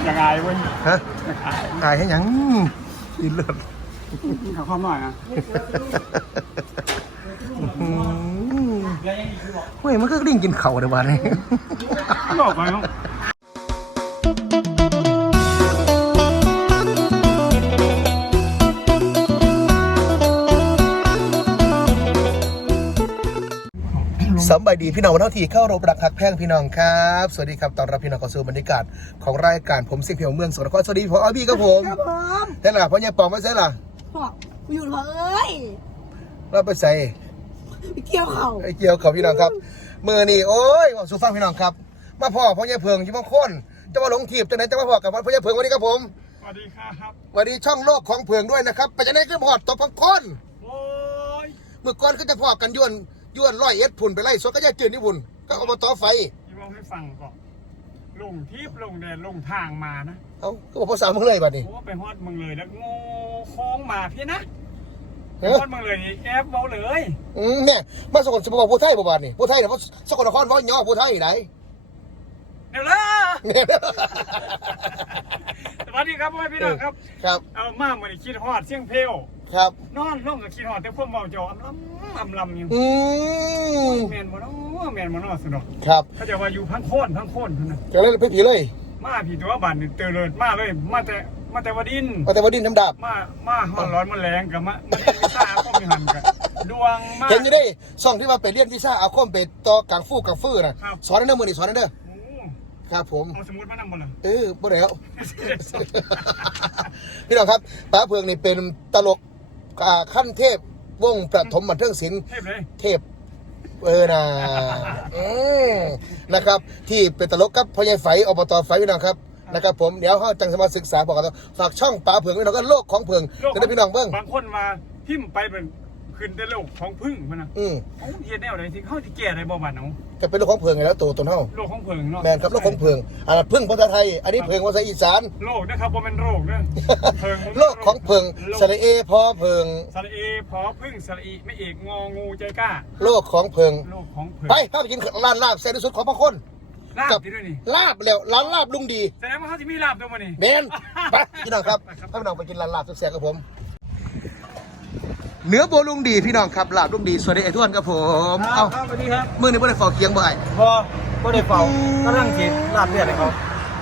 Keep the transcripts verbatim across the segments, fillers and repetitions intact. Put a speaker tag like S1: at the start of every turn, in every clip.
S1: ากอายเว้ย
S2: ฮะ
S1: อยากอาย
S2: อายให้หยังกินเลือด
S1: เขาความหน่อยนะ
S2: เฮ้ยมันก็ดิ่งกินเข่าเดี๋ยววันนี้
S1: บอกไปเนาะ
S2: สบายดีพี่น้องวันเท่าที่เข้ารบรักหักแพงพี่น้องครับสวัสดีครับตอนรับพี่น้องเข้าสู่บรรยากาศของรายการผมเสียงเพียวเมืองสกลนครสวัสดีพ่อพี่ครับผม
S3: ครับผม
S2: ใช่ล่ะพ่อเนี่ยปองไม่ใช่ล่ะ
S3: พ่อกูอยู่พ่อเอ้ย
S2: เราไปใส่
S3: ไปเกี่ยวเข่า
S2: ไอ้เกี่ยวเขาพี่น้องครับมือนี่โอ้ยสู่ฟังพี่น้องครับมาพ่อพ่อเนี่ยเพิงอยู่บางคนจะมาหลงทีบจะไหนจะมาพ่อกับพ่อเนี่ยเพิงวันนี้ครับผม
S1: สวัสดีครับ
S2: สวัสดีช่องโลกของเพิงด้วยนะครับไปจะไหนก็พอดตบพังคน
S1: โอ้ย
S2: เมื่อก่อนก็จะพอกันย้วนย้วนร้อยเอ็ดพุ่นไปไล่สวนก็จะจืดนี่พุ่นก็เอามาต่อไฟ
S1: ที่บอกให้ฟังก่อนลงทิพย์ลงแดนลงทางมานะ
S2: เอ้าก็บอกภาษามึงเลยบัดนี้
S1: โอ้ไปฮอดมึงเลยแล้วโง่โค้งมาพี่นะฮอดมึงเลยแอบเบาเลย
S2: อืมเนี่ยมาสกลสมบัติผู้ไทยประมาณนี้ผู้ไทยเนี่ยเพราะสกลนครว่าย่อผู้ไทยไหน
S1: เดี๋ยวละสวัสดีครับพ่อพี่น้องครับ
S2: ครับ
S1: เอามาเหมือนคิดฮอดเสียงเพลว
S2: ครับ
S1: นอนร่มกับคิดฮอดแต่พวกเมาจอมลำลำลำอยู่
S2: อืม
S1: แมนบ่เนาะแมนบ่เนาะสนุก
S2: ครับ
S1: เขาจะว่าอยู่พังโค่นพังโค่นนะ
S2: จะเล่นพี่ผีเลย
S1: มาผีตัวบันนี่เตลิดมาเลยมาแต่มาแต่วดิน
S2: มาแต่วดินน้ำดาบ
S1: มามาหอนร้อนมันแรงกับมามาเรียนวิชาก็มีหันกันดวงมา
S2: เห็นอยู่ได้ส่องที่ว่าไปเรียนวิชาอาคมไปต่อกังฟูกังฟื้นะสอนนั่นเด้อมือนี่สอนนั่นเด้อครับผม
S1: เอาสมุดมานำบ่ล่ะ
S2: เออบ่ได้แล้วพี่น้องครับป้าเพืองนี่เป็นตลกขั้นเทพวงประถมบันเทิงศิลป์
S1: เทพเลย
S2: เทพเออนะอืมนะครับที่เป็นตลกกับพ่อใหญ่ไฝอบตไฝพี่น้องครับนะครับผมเดี๋ยวเขาจังสมาศึกษาบอกกันฝากช่องป้าเพืองพี่น้องก็โลกของเพืองจะได้พี่น้องเบิ้ง
S1: บางคนมาพิมพ์ไปเป็นขึ้นแต่โลกของพึ่งมันนะ
S2: อืม
S1: เขาเทียนแนวไหนที่เขาที่แก่อะไรบ่บันเอา
S2: จะเป็นโลกของเพืองไงแล้วตัวตนเท่า
S1: โลกของพึ่งเนาะ
S2: แมนครับโลกของเพืองอ่าพึ่งภาษาไทยอันนี้เพืองภาษาอีสาน
S1: โลกนะครับบ่เป็นโรคนะ
S2: โลกของเพืองสระเอพอเพือง
S1: สระเอพอพึ่งสระอีไม่เอกงองูใจกล้า
S2: โลกของเพือง
S1: โลกของเพือง
S2: ไปข้าไปกินร้านลาบแซ่บที่สุดของพระคน
S1: ลาบที่ด้วยนี่
S2: ลาบแล้วร้านลาบลุงดี
S1: แสดงว่าเขาจะมีลาบด้วยมั้ยนี่
S2: เบนไปพี่น้องครับให้พี่น้องไปกินร้านลาบแซ่บกับผมเนื้อโบลุงดีพี่น้องครับลาบลุงดีสวัสดีไอ้ทุกคนครับผม
S1: เอาสวัสดีครับ
S2: เมื่อนี้ไม่ได้เฝ้าเคียงบ่อย
S1: พอไม่ได้เฝ้าก็นั่งกินลาบเลือดให้เขา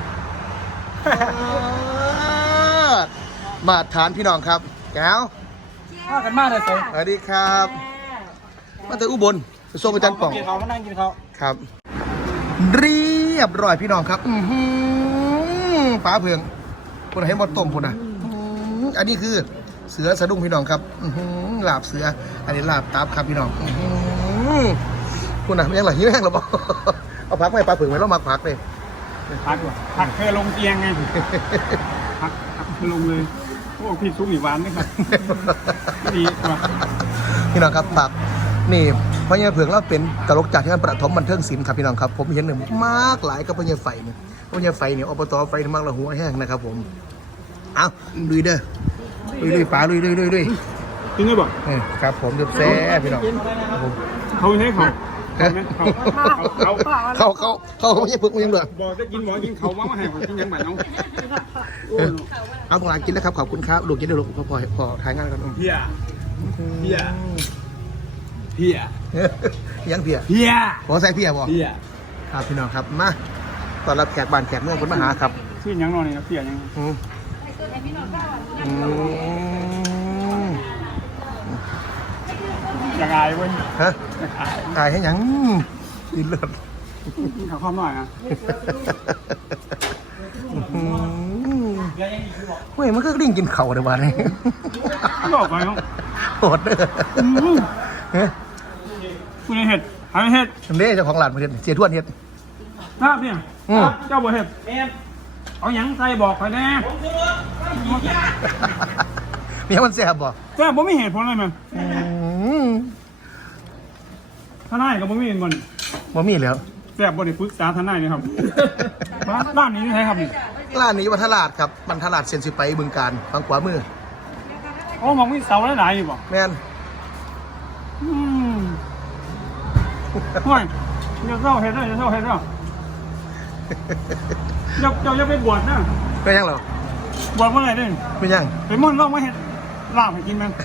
S2: มาทานพี่น้องครับแก้ว
S1: มากันมากเลยส
S2: วัสดีครับมาแต่อุบลไปส่งอาจารย์ป่อง
S1: กินเขามานั่งกินเขา
S2: ครับเรียบร้อยพี่น้องครับอือป้าเพืองคนให้หมดต้มคนนะอันนี้คือเสือสะดุ้งพี่น้องครับลาบเสืออันนี้ลาบตับครับพี่น้องคุณนะยังหล่ะหิวแห้งหรอบอกเอาพักไม่ปลาเผือกไม่ต้องมาพักเลย
S1: พักพักเธอลงเตียงไงพักพักเธอลงเลยพวกพี่ซุปหมี่หวานนี่ครับดีกว่า
S2: พี่น้องครับปักนี่พ่อใหญ่เผือกเราเป็นตลกจากที่นั่นประถมบันเทิงศิลป์ครับพี่น้องครับผมเห็นหนึ่งมากหลายกับพ่อใหญ่ไฟเนี่ยพ่อใหญ่ไฟเนี่ยอบตไฟมากละหัวแห้งนะครับผมเอาลุยเด้อลุยลุยป๋าลุยลุยลุยลุย
S1: จริงไหมบอก
S2: ครับผมเดือบแซ่พี่น้อง
S1: เขาใช้เขา
S2: เขาเขาเขาเขาเขาไม่ใช่พึกมันยังเหลือ
S1: บอกจะกินหมอกินเขาว่ามาให้กินยังไงเอา
S2: เอาตรงนั้นกินแล้วครับขอบคุณครับลูกกินเดี๋ยวลูกพอพอพอถ่ายงานกัน
S1: เพียเพียเพีย
S2: ยังเพีย
S1: เพีย
S2: ขอใส่เพียบ่
S1: เพีย
S2: ครับพี่น้องครับมาตอนรับแขกบ้านแขกเมืองคนมาหาครับ
S1: ชื่อยังนอนนี่เพียยังอยากอายเว้ย
S2: ฮะอายให้ยังกินเลือด
S1: เขาความหน่อยนะ
S2: เฮ้ยมันก็ดิ่งกินเข่าเดี๋ยววันนี้
S1: บอกไปเนาะ
S2: โหดเลย
S1: คุณเห็ดหายเห็ด
S2: เด้เจ้าของหลานมาเห็ดเสียทวดเห็ด
S1: ภาพเนี่ยเจ้าบ่เห็ดเอาหยังใส่บอกไปแน่
S2: มีมันแซ่บบ่
S1: แซ่บผมไม่เห็นผลอะไรมั้ยทนายกับผมมีมัน
S2: บ่มีแล้ว
S1: แซ่บบ่ได้ปรึกษาทนายเลยครับร้านนี้ใช่ครับนี่
S2: ร้านนี้วัฒนราชครับบรรทัดราชเซนซิไปบึงการฝั่งขวามือ
S1: โอ้มองมีเสาหลายๆอยู่บ่
S2: แม่น
S1: อืมห่วยเดี๋ยวเศร้าเห็ดได้เดี๋ยวเศร้าเห็ดเนาะเจ้าเจ้าจะไปบวชนะ
S2: ไม่ยังเหรอบ
S1: วชเมื่อไหร่เนี่ย
S2: ไม่ยัง
S1: ไปม่อนลอกมาเห็ดลาบให้กินมั้ง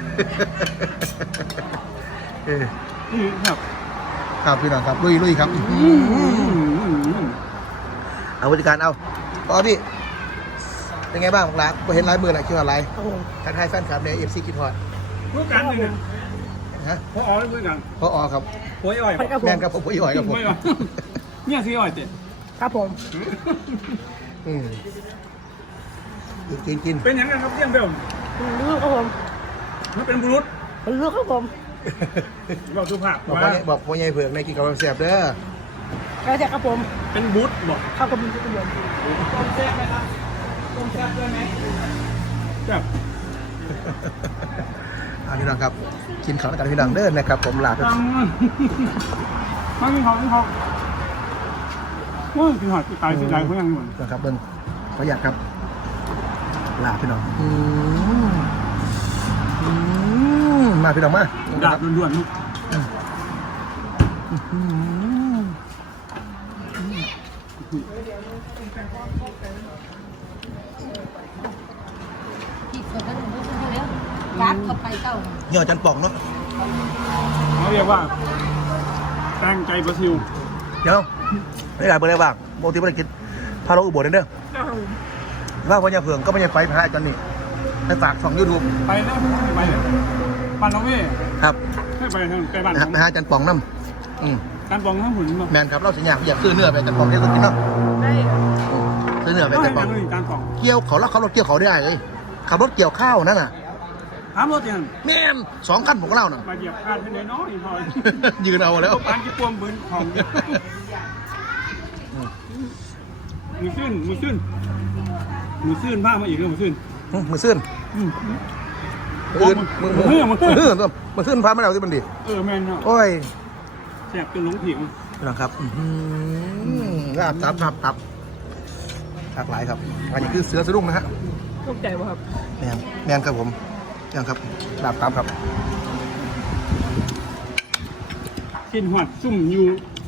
S2: เออ
S1: นี่ครับ
S2: ครับพี่น้องครับลุยลุยครับ
S1: อืม
S2: เอาบริการเอาต่อพี่เป็นไงบ้างร้านเห็นร้านมืออะไรคิดว่าอะไร
S3: ครับผม
S2: ทักทายแฟนคลับในเอฟซีกินทอด
S1: เมื่อกันหนึ่งเนี่ย
S2: ฮะ
S1: พออ๋อเมื่อกัน
S2: พออครับ
S1: โอ้ยอ่อย
S3: ครับผ
S2: แม
S3: ม
S2: นครับผมพี่หอยครับผม
S1: ไม่อ่อยเนี่ยซื้ออ่อยเจ็ด
S3: ครับผม
S2: อืมกินกินกิน
S1: เป็นอย่างนั้นครับเยี่ยมเบล
S3: ลูกครับผม
S1: มันเป็นบุรุษ
S3: ลูกครับผม
S1: เราสุภาพ
S2: บอก
S1: ว่า
S2: พ่อบอกพ่อใหญ่เผือกในกินกับแซ่บเด้อ
S3: กระแจครับผม
S1: เป็นบูธบอก
S3: ครับผมครับผม
S1: ต้มแซ่บไหมครับต้มแซ่บด้วยไหมแซ่บ
S2: เอาพี่น้องครับกินข้าวกันพี่น้องเด้อนะครับผมลาไป
S1: ตังมันกินของกินของโอ้ยกินหอยตายสิตายเขายังหมด
S2: นะครับเบิ้งขออยากครับลาพี่น้องอืมอืมมาพี่น้องมา
S1: ดาบด่วนๆลูก
S2: อืม
S4: ที่เกิดกันเมื่อปีแล้วรัดเข้าไปเจ้า
S2: เหนี่ยวจันป่องเนาะ
S1: เขาเรียกว่าแตงใจบราซิล
S2: เดี๋ยวไม่ได้เบอร์อะไรบ้างปกติไม่ได้กินพาเราอุบลเด้อว่าพ่อใหญ่เผือกก็ไม่ใช่ไฟพายจอนนี่ไปฝากสองยูทูบ
S1: ไปนะไปเลยปันน้องเว่
S2: ครับ
S1: ให้ไปทางไปบ้าน
S2: นะ
S1: ข
S2: ฮะ
S1: อง
S2: ไปหาจันป่องน้ำอืม
S1: การบองทั้งหุ่นมา
S2: แมนครับเราสัญญาอยากซื้อเนื้อไปจันป่องให้คนกินเนาะ
S3: ได้
S2: อืมซื้อเนื้อไป
S1: ไม่
S2: จั
S1: ให้
S2: นป่อง
S1: การการบอง
S2: เกี่ยวเขาแล้วเขารถเกี่ยวเขาได้เลยขับรถเกี่ยวข้าวนั่นน่ะ
S1: ถามรถยัง
S2: แม่นสองคันผมก็เล่าน่ะ
S1: มาเหยียบคาดให้น้อยๆพอ
S2: ยืนเอาแล้ว
S1: การจะปวมบืนของมือซื่นมือซื่นมือซื่นผ้ามาอีกแล้วมือซื่น
S2: อืมมือซื่น
S1: อืม
S2: มืออื่นมือมือ
S1: มือมือ
S2: มือซื่นมือซื่นพามาแล้วที่มันดี
S1: เออแม่นเนาะ
S2: โอ้ย
S1: แสบจนหลงผิว
S2: นะครับอื้อหือลาบตับตับตับหลากหลายครับอันนี้คือเสือสะดุ้งนะฮะ
S3: ตกใจป่ะครับ
S2: แมนแมนครับผมยังครับลาบตับครับ
S1: กินหอดซุ่มอยู่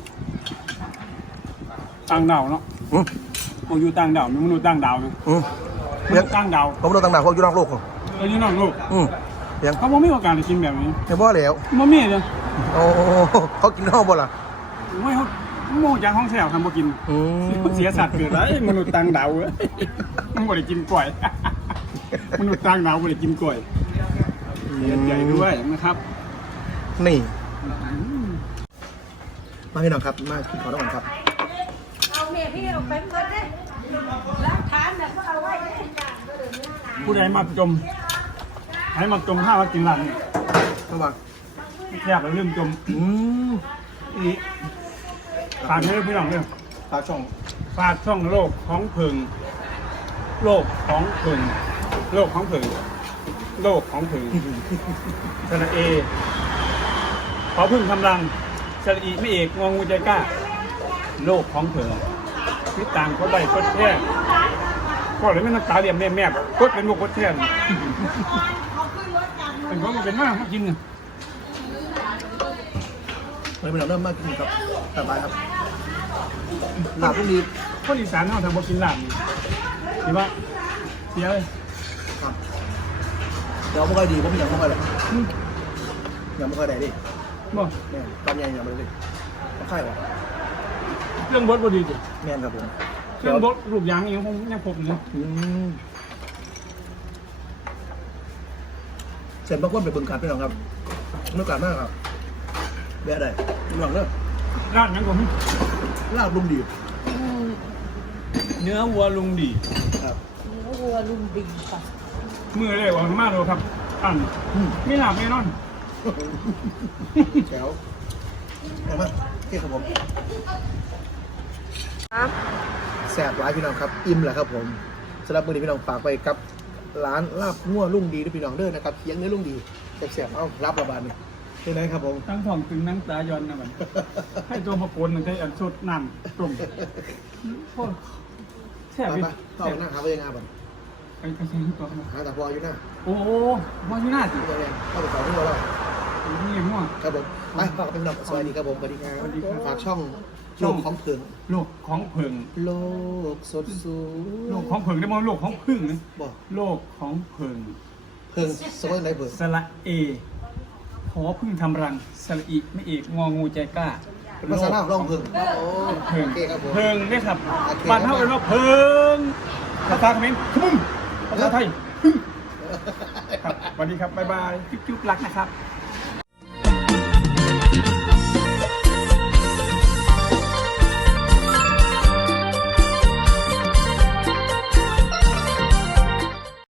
S1: ต่างดาวเนาะ
S2: อืม
S1: โอ้อยู่ต่างดาวมีมนุษย์ต่างดาวเนาะ
S2: อืม
S1: มนุษย์ต่างดาว
S2: ผมโดนต่างดาวเขาอยู่นอกโลกเขา
S1: เอออยู่นอกโลก
S2: อืมเพียง
S1: เขาบ่มีโอกาสได้กินแบบนี้
S2: เพียงบ่แล้ว
S1: บ่มีเลย
S2: โอ้เขากินข้าวบ่ล่ะ
S1: ไม่เขาโม่จากห้องแซวทำบ่กิน
S2: อืม
S1: เสียสัตว์เกิดไรมนุษย์ต่างดาวเว้ยมันบ่ได้กินกล้วย มนุษย์ต่างดาวบ่ได้กินกล้วยเสียใจด้วยนะครับ
S2: นี่มาพี่น้องครับมากินข้าวด้วยกันครับ
S4: เอาเมียพี่เอาไปเปิดเลยรักฐานเนี่ยก็เอาไว้
S1: ผู้ใดมาจมให้มาจมถ้าว่ากินร้านนี้
S2: ระวัง
S1: แทบแล้วเริ่มจม
S2: อืม
S1: นี่ฝากเด้อพี่น้องเด้อ
S2: ปลาช่อง
S1: ฝากช่องโลกของเพิงโลกของเพิงโลกของเพิงโลกของเพิงสระเอขอพึ่งกำลังสระอีไม่เอกงองูใจกล้า โลกของเพิงติดตามเขาได้กดแท้ก็เลยไม่น้ำตาเรียมแม่แม่กดเป็นพวกกดแท้เป็นคนมันเป็นมากมากินเนี่ย
S2: เลยพี่น้องเริ่มมากกินครับสบายครับลาบพรุ่งนี้
S1: คนอีสานเขาทำบ่กินลาบนี่ดีว่าเสียเลย
S2: ครับเดี๋ยวไม่ค่อยดีผมยังไม่ค่อยเลย
S1: อืม
S2: ยังไม่ค่อยได้ดิ
S1: บ่
S2: แม่นตอนใหญ่ยังไม่ได้ดิต้องไข่วะ
S1: เครื่องบดบ่ดีจ้ะ
S2: แม่นครับผม
S1: เครื่องบดรูปยางอีกคงยังพบอยู่นะ
S2: อืมเสร็จบางคนไปบึงการพี่น้องครับเมื่อการมากครับแบะได้พี่น้องเนอะ
S1: ร้านนั้นผม
S2: ลาบลุงดี
S1: เนื้อวัวลุงดี
S2: ครับ
S4: เนื้อวัวลุงบิงค่ะ
S1: มือเลยว่ามาเลยครับอัน
S2: อืม
S1: ไม่หลับไม่นอน
S2: แจ๋วเอามาเกี่ยวกับผม
S3: ครับ
S2: แสบหลายพี่น้องครับอิ่มแหละครับผมสำหรับมือนี้พี่น้องฝากไปกับร้านลาบงัวลุงดีด้วยพี่น้องเด้อนะครับเคียงเนื้อลุงดีแสบๆเอ้ารับระบาดนี่ที่ไหนครับผม
S1: ทั้งทองตึงทั้งตาย้อนนะมันให้ตัวมาโกนมันได้อันสดน้ำต้มโอ้ยแซ่บ
S2: ไป
S1: ดิ
S2: ไปต่อหน้าหาไปยังไงบ้าง
S1: ไปไปใช้ต่อมา
S2: หาแต่พออยู่หน้า
S1: โอ้โหว่าอยู่หน้าสิ
S2: ที่ยังไงเข้าไปต่อที่เราแล้ว
S1: นี่มั่ว
S2: ครับผมไปฝากเป็นหลักสวัสดีครับผมสวัสดีครับ
S1: สวัสดีครับ
S2: ฝากช่อง
S1: ช่
S2: ช่
S1: อ
S2: อง งของเพิง
S1: โลกของผึ่ง
S2: โลกสดสู
S1: โลกของผึ่งได้มั้งโลกของผึ่งนะ
S2: บอก
S1: โลกของผึ่ง
S2: เพิงสมัยไหนเพิง
S1: สระเอขอพึ่งทำรังสระอีไม่เอกงองูใจกล้า
S2: เป็นภาษาหน้าร้องเพิงโอ้
S1: เพิง
S2: โอเคครับผม
S1: เพิงเนี่ยครับ
S2: โอเค
S1: บ้านเท่ากันว่าเพิงภาษาเขมรขมึงภาษาไทยพึ่งครับสวัสดีครับบ๊ายบายจุ๊บๆรักนะครับ